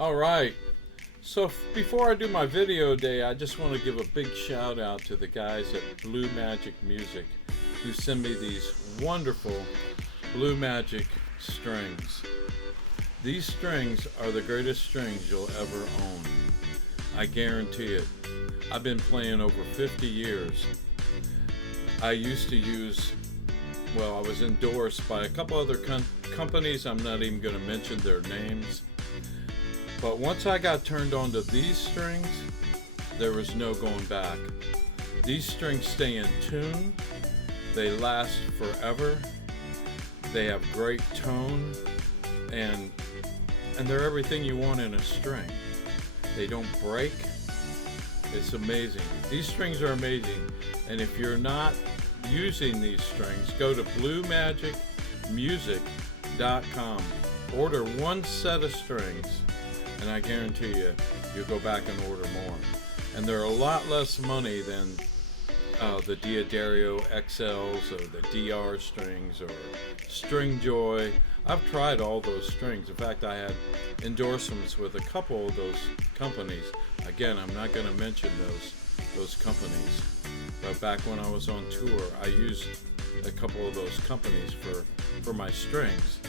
All right. So before I do my video day, I just want to give a big shout out to the guys at Blue Magic Music who send me these wonderful Blue Magic strings. These strings are the greatest strings you'll ever own. I guarantee it. I've been playing over 50 years. I used to use, well, I was endorsed by a couple other companies. I'm not even going to mention their names. But once I got turned on to these strings, there was no going back. These strings stay in tune. They last forever. They have great tone, and they're everything you want in a string. They don't break. It's amazing. These strings are amazing. And if you're not using these strings, go to bluemagicmusic.com. Order one set of strings, and I guarantee you'll go back and order more. And they're a lot less money than the Diodario XLs or the DR strings or String Joy. I've tried all those strings. In fact, I had endorsements with a couple of those companies. Again, I'm not going to mention those companies. But back when I was on tour, I used a couple of those companies for my strings.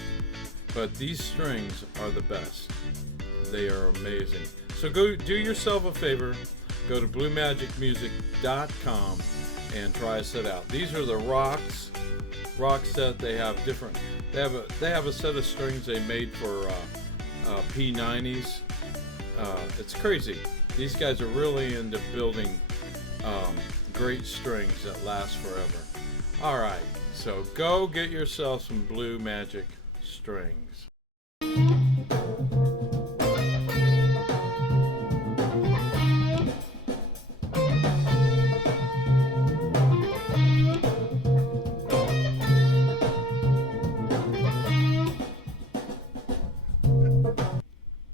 But these strings are the best. They are amazing. So go do yourself a favor. Go to bluemagicmusic.com and try a set out. These are the rock set. They have different. They have a set of strings they made for P90s. It's crazy. These guys are really into building great strings that last forever. All right, so go get yourself some Blue Magic strings.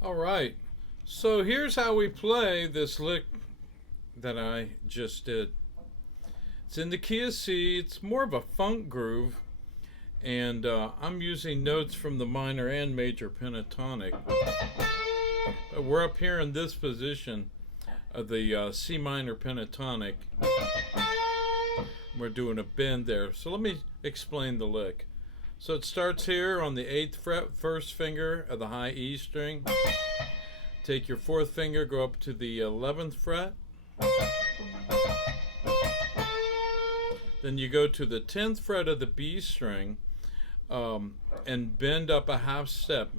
All right, so here's how we play this lick that I just did. It's in the key of C. It's more of a funk groove, and I'm using notes from the minor and major pentatonic. But we're up here in this position of the C minor pentatonic. We're doing a bend there. So let me explain the lick. So it starts here on the 8th fret, first finger of the high E string. Take your 4th finger, go up to the 11th fret. Then you go to the 10th fret of the B string and bend up a half step.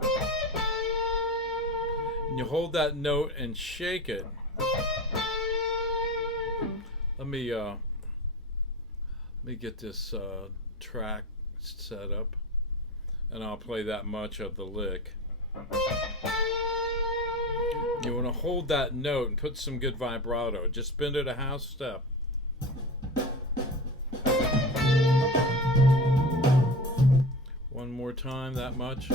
And you hold that note and shake it. Let me get this track set up, and I'll play that much of the lick. You want to hold that note and put some good vibrato. Just bend it a half step. One more time, that much.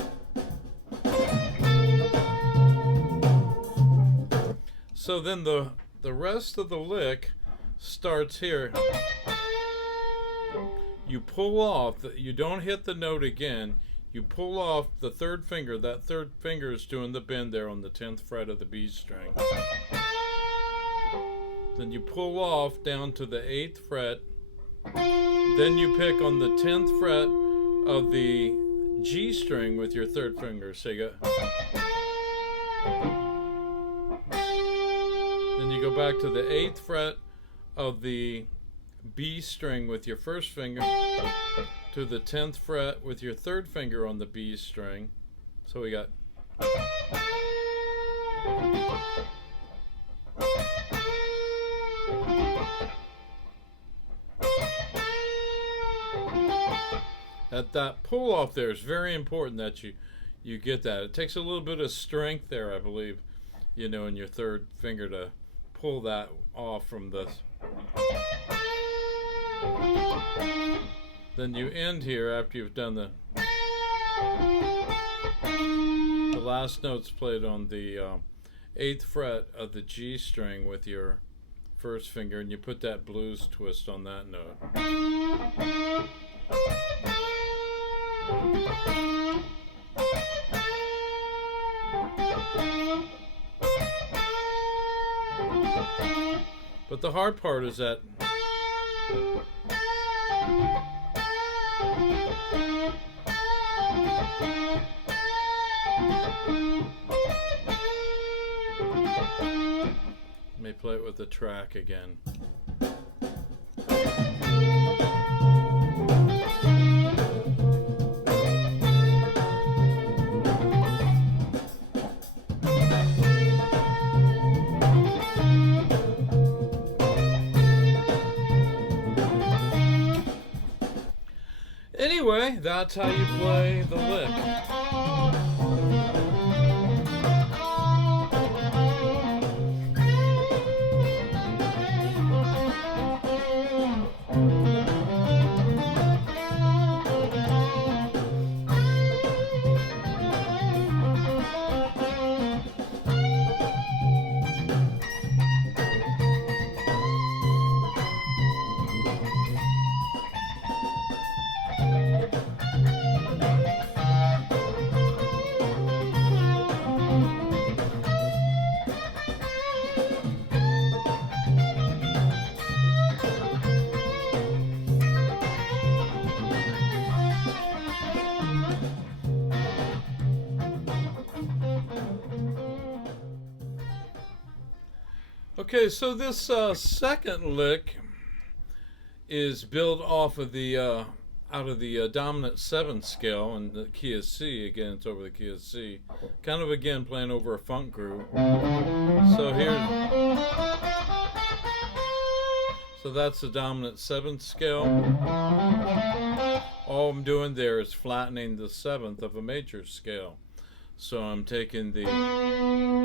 So then the rest of the lick starts here. You pull off, you don't hit the note again. You pull off the 3rd finger. That 3rd finger is doing the bend there on the 10th fret of the B string. Then you pull off down to the 8th fret. Then you pick on the 10th fret of the G string with your 3rd finger. So you go. Then you go back to the 8th fret of the B string with your 1st finger, to the 10th fret with your 3rd finger on the B string. So we got. That pull off there is very important that you get that. It takes a little bit of strength there, I believe, in your 3rd finger to pull that off from this. Then you end here after you've done the last note's played on the 8th fret of the G string with your 1st finger, and you put that blues twist on that note. But the hard part is that let me play it with the track again. Anyway, that's how you play the lick. Okay, so this second lick is built off of the out of the dominant 7th scale in the key of C. Again, it's over the key of C. Kind of again playing over a funk groove. So that's the dominant 7th scale. All I'm doing there is flattening the 7th of a major scale. So I'm taking the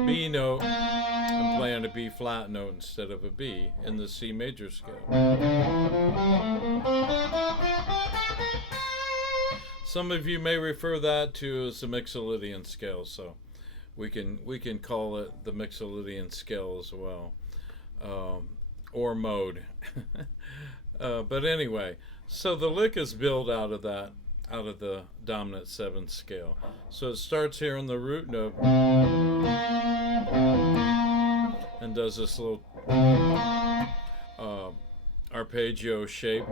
B note and playing a B flat note instead of a B in the C major scale. Some of you may refer that to as the Mixolydian scale, so we can call it the Mixolydian scale as well, or mode. But anyway, so the lick is built out of the dominant 7th scale. So it starts here on the root note and does this little arpeggio shape.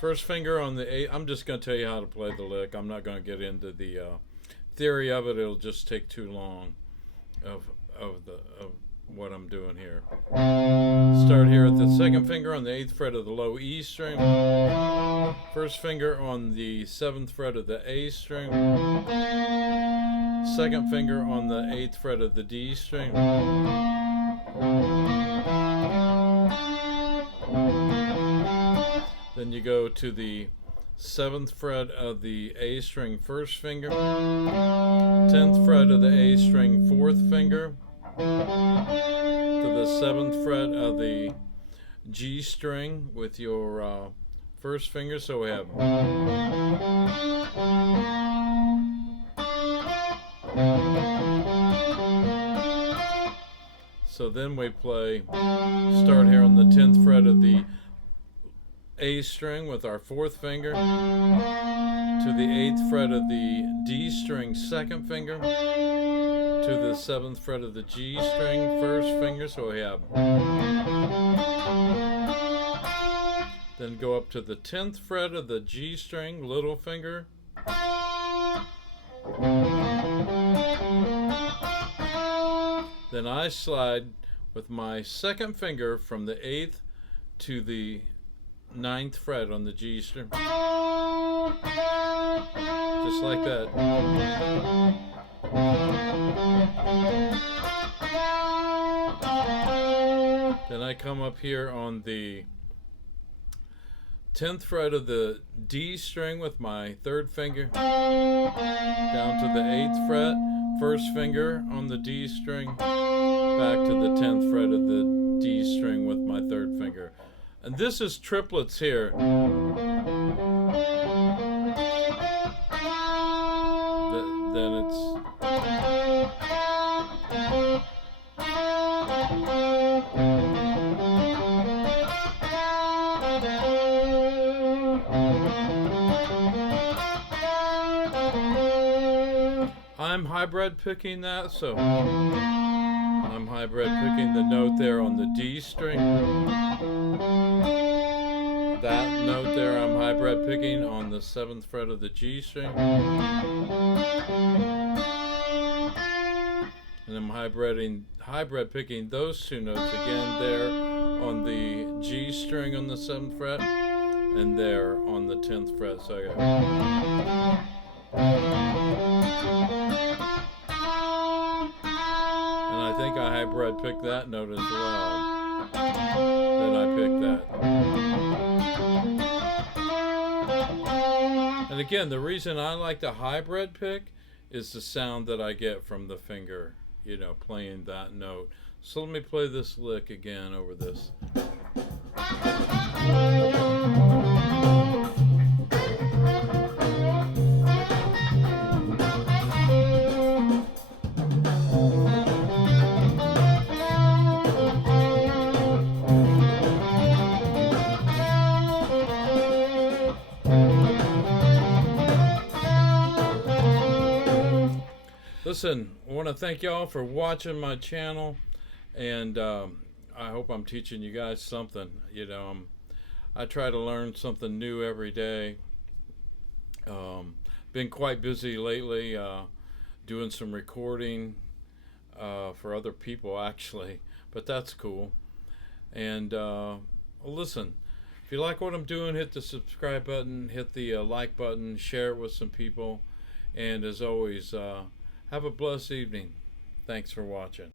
First finger on the 8th. I'm just going to tell you how to play the lick. I'm not going to get into the theory of it. It'll just take too long of what I'm doing here. Start here at the 2nd finger on the 8th fret of the low E string. First finger on the 7th fret of the A string. 2nd finger on the 8th fret of the D string. Then you go to the 7th fret of the A string, 1st finger. 10th fret of the A string, 4th finger. To the 7th fret of the G string with your 1st finger. So we have so then we play, start here on the 10th fret of the A string with our 4th finger to the 8th fret of the D string, 2nd finger to the 7th fret of the G string, 1st finger. So we have, then go up to the 10th fret of the G string, little finger. Then I slide with my 2nd finger from the 8th to the 9th fret on the G string. Just like that. Then I come up here on the 10th fret of the D string with my 3rd finger, down to the 8th fret, 1st finger on the D string, back to the 10th fret of the D string with my 3rd finger. And this is triplets here. Then it's I'm hybrid picking that, so I'm hybrid picking the note there on the D string. That note there I'm hybrid picking on the 7th fret of the G string. And I'm hybrid picking those two notes again there on the G string on the 7th fret and there on the 10th fret. So I got, and I think I hybrid picked that note as well. Then I picked that. And again, the reason I like the hybrid pick is the sound that I get from the finger, you know, playing that note. So let me play this lick again over this. Listen, I want to thank y'all for watching my channel, and I hope I'm teaching you guys something. You know, I try to learn something new every day. Been quite busy lately, doing some recording for other people actually, but that's cool. And listen, if you like what I'm doing, hit the subscribe button, hit the like button, share it with some people, and as always, have a blessed evening. Thanks for watching.